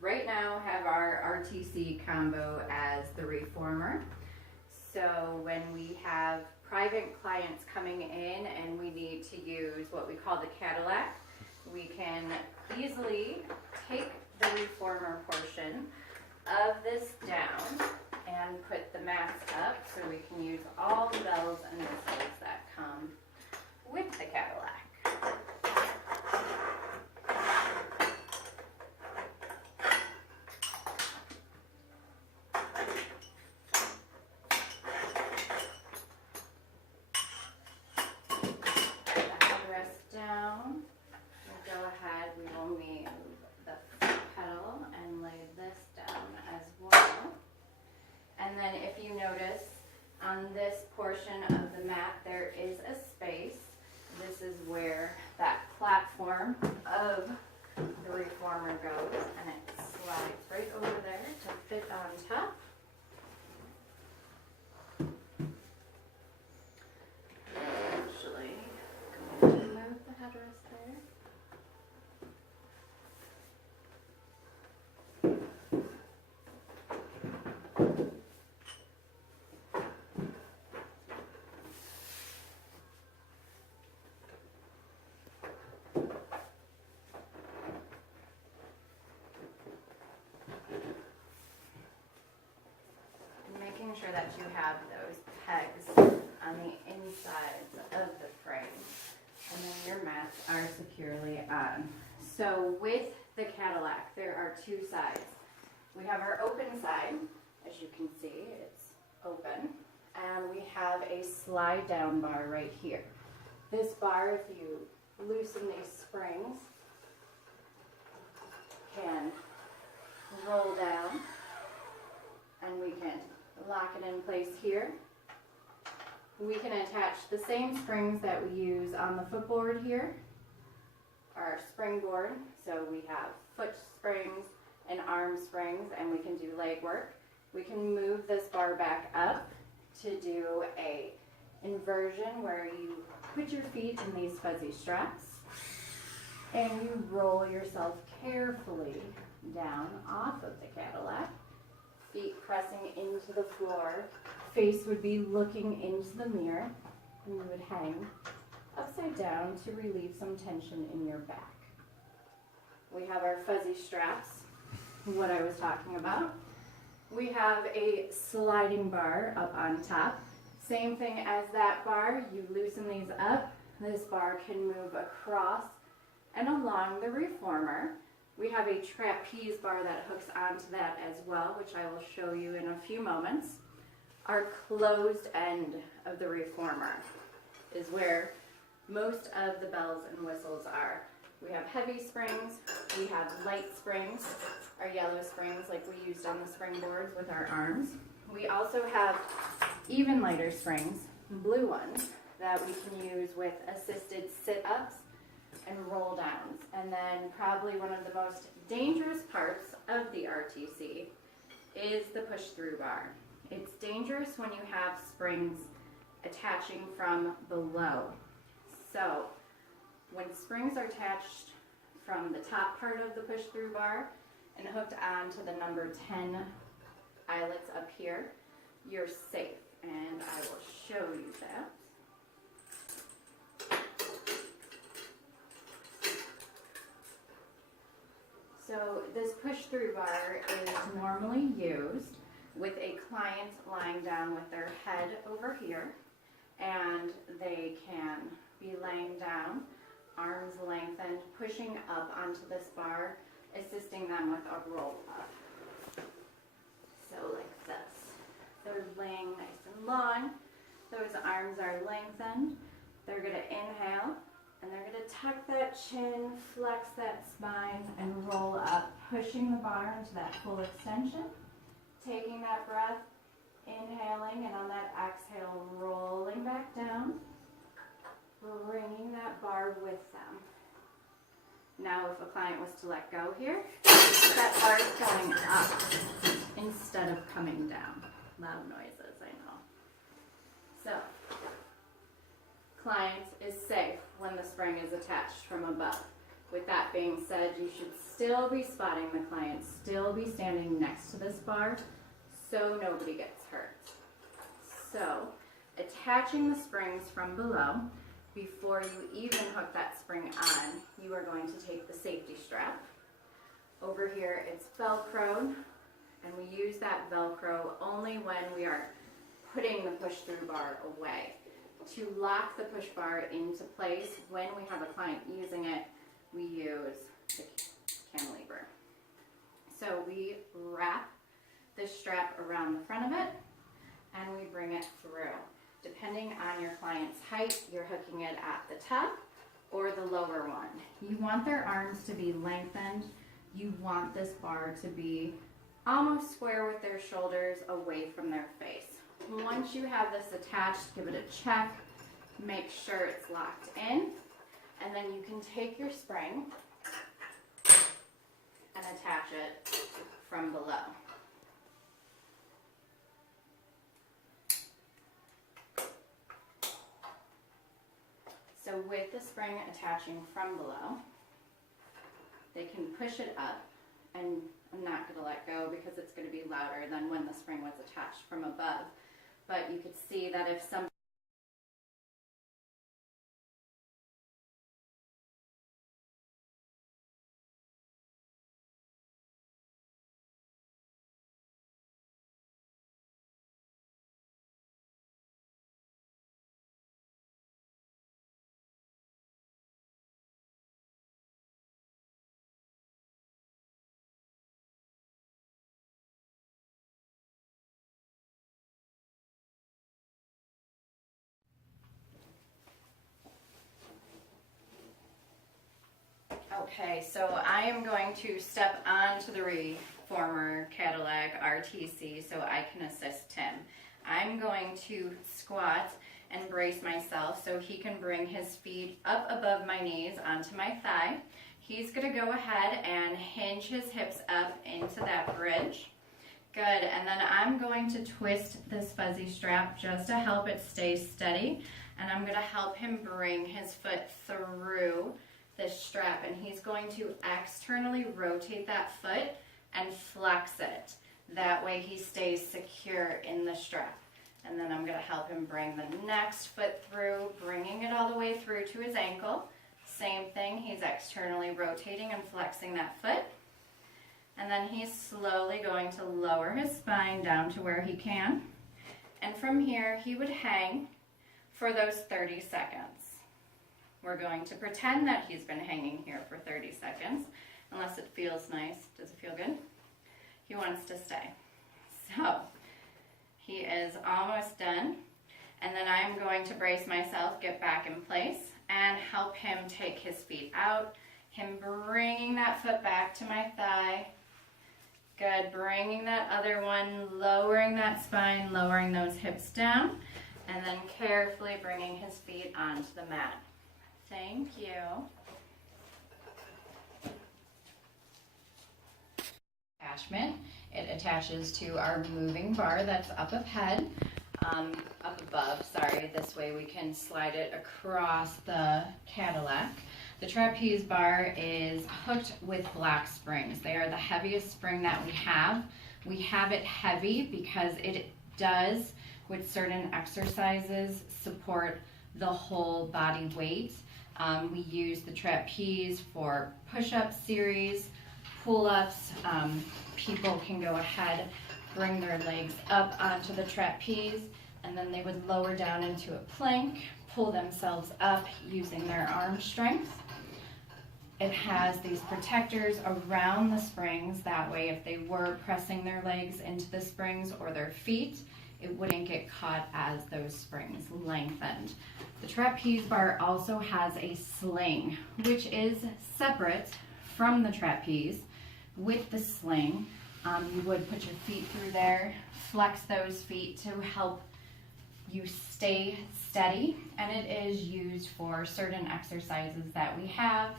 right now have our RTC combo as the reformer. So when we have private clients coming in and we need to use what we call the Cadillac, we can easily take the reformer portion of this down and put the mast up so we can use all the bells and whistles that come with the Cadillac. If you notice, on this portion of the mat there is a space. This is where that platform of the reformer goes, and it slides right over there to fit on top. Actually, going to move the headrest there. Making sure that you have those pegs on the insides of the frame, and then your mats are securely on. So with the Cadillac, there are two sides. We have our open side, as you can see, it's open, and we have a slide down bar right here. This bar, if you loosen these springs, can roll down, and we can lock it in place here. We can attach the same springs that we use on the footboard here, our springboard. So we have foot springs and arm springs, and we can do leg work. We can move this bar back up to do a inversion where you put your feet in these fuzzy straps and you roll yourself carefully down off of the Cadillac. Feet pressing into the floor, face would be looking into the mirror, and you would hang upside down to relieve some tension in your back. We have our fuzzy straps, what I was talking about. We have a sliding bar up on top. Same thing as that bar, you loosen these up. This bar can move across and along the reformer. We have a trapeze bar that hooks onto that as well, which I will show you in a few moments. Our closed end of the reformer is where most of the bells and whistles are. We have heavy springs, we have light springs, our yellow springs like we used on the springboards with our arms. We also have even lighter springs, blue ones, that we can use with assisted sit-ups and roll downs. And then probably one of the most dangerous parts of the RTC is the push-through bar. It's dangerous when you have springs attaching from below. So when springs are attached from the top part of the push-through bar and hooked onto the number 10 eyelets up here, you're safe, and I will show you that. So this push-through bar is normally used with a client lying down with their head over here, and they can be laying down, arms lengthened, pushing up onto this bar, assisting them with a roll up. So like this. They're laying nice and long. Those arms are lengthened. They're going to inhale, and they're going to tuck that chin, flex that spine, and roll up, pushing the bar into that full extension. Taking that breath, inhaling, and on that exhale, rolling back down, bringing that bar with them. Now if a client was to let go here, that bar is going up instead of coming down. Loud noises, I know. So, client is safe when the spring is attached from above. With that being said, you should still be spotting the client, still be standing next to this bar so nobody gets hurt. So, attaching the springs from below, before you even hook that spring on, you are going to take the safety strap. Over here it's Velcroed, and we use that Velcro only when we are putting the push-through bar away. To lock the push bar into place when we have a client using it, we use the cantilever. So we wrap this strap around the front of it and we bring it through. Depending on your client's height, you're hooking it at the top or the lower one. You want their arms to be lengthened. You want this bar to be almost square with their shoulders away from their face. Once you have this attached, give it a check, make sure it's locked in, and then you can take your spring and attach it from below. So with the spring attaching from below, they can push it up, and I'm not going to let go because it's going to be louder than when the spring was attached from above. But you could see that if some Okay, so I am going to step onto the reformer Cadillac RTC so I can assist him. I'm going to squat and brace myself so he can bring his feet up above my knees onto my thigh. He's going to go ahead and hinge his hips up into that bridge. Good, and then I'm going to twist this fuzzy strap just to help it stay steady, and I'm going to help him bring his foot through this strap, and he's going to externally rotate that foot and flex it. That way he stays secure in the strap. And then I'm going to help him bring the next foot through, bringing it all the way through to his ankle. Same thing, he's externally rotating and flexing that foot. And then he's slowly going to lower his spine down to where he can. And from here, he would hang for those 30 seconds. We're going to pretend that he's been hanging here for 30 seconds, unless it feels nice. Does it feel good? He wants to stay. So, he is almost done. And then I'm going to brace myself, get back in place, and help him take his feet out. Him bringing that foot back to my thigh. Good, bringing that other one, lowering that spine, lowering those hips down, and then carefully bringing his feet onto the mat. Thank you. Attachment. It attaches to our moving bar that's up above, sorry. This way we can slide it across the Cadillac. The trapeze bar is hooked with black springs. They are the heaviest spring that we have. We have it heavy because it does, with certain exercises, support the whole body weight. We use the trapeze for push-up series, pull-ups. People can go ahead, bring their legs up onto the trapeze, and then they would lower down into a plank, pull themselves up using their arm strength. It has these protectors around the springs. That way, if they were pressing their legs into the springs or their feet, it wouldn't get caught as those springs lengthened. The trapeze bar also has a sling, which is separate from the trapeze. With the sling, you would put your feet through there, flex those feet to help you stay steady, and it is used for certain exercises that we have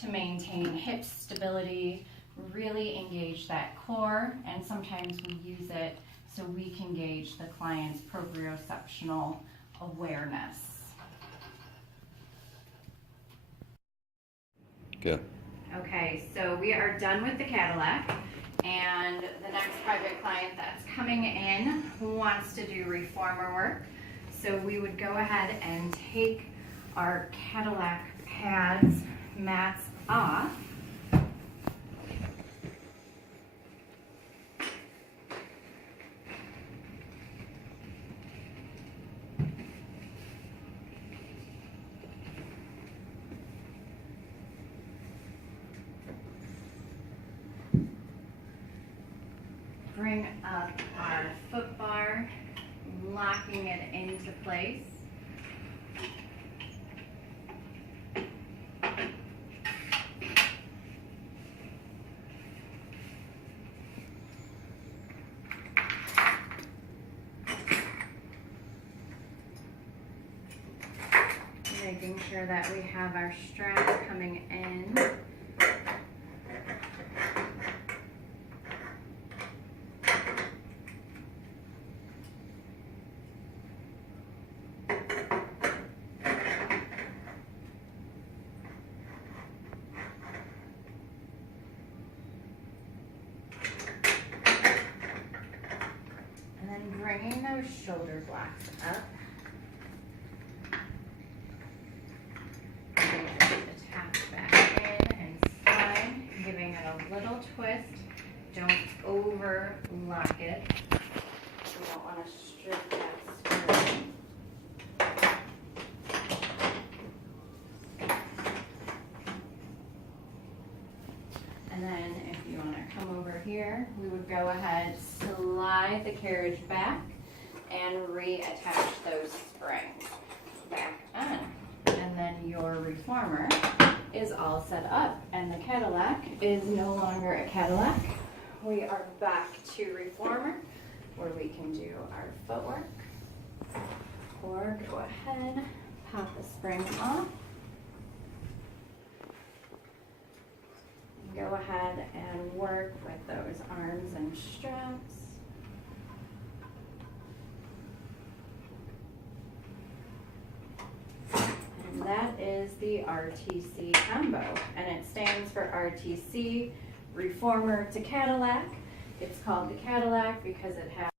to maintain hip stability, really engage that core, and sometimes we use it so we can gauge the client's proprioceptional awareness. Good. Okay, so we are done with the Cadillac, and the next private client that's coming in wants to do reformer work. So we would go ahead and take our Cadillac pads, mats off. Bring up our foot bar, locking it into place. Making sure that we have our straps coming in. And then bringing those shoulder blocks up. Attach back in and slide, giving it a little twist. Don't overlock it. We don't want to strip that spring. And then if you want to come over here, we would go ahead, slide the carriage back, and reattach those springs back on. And then your reformer is all set up, and the Cadillac is no longer a Cadillac. We are back to reformer, where we can do our footwork, or go ahead, pop the spring off. Go ahead and work with those arms and straps. And that is the RTC combo, and it stands for RTC, Reformer to Cadillac. It's called the Cadillac because it has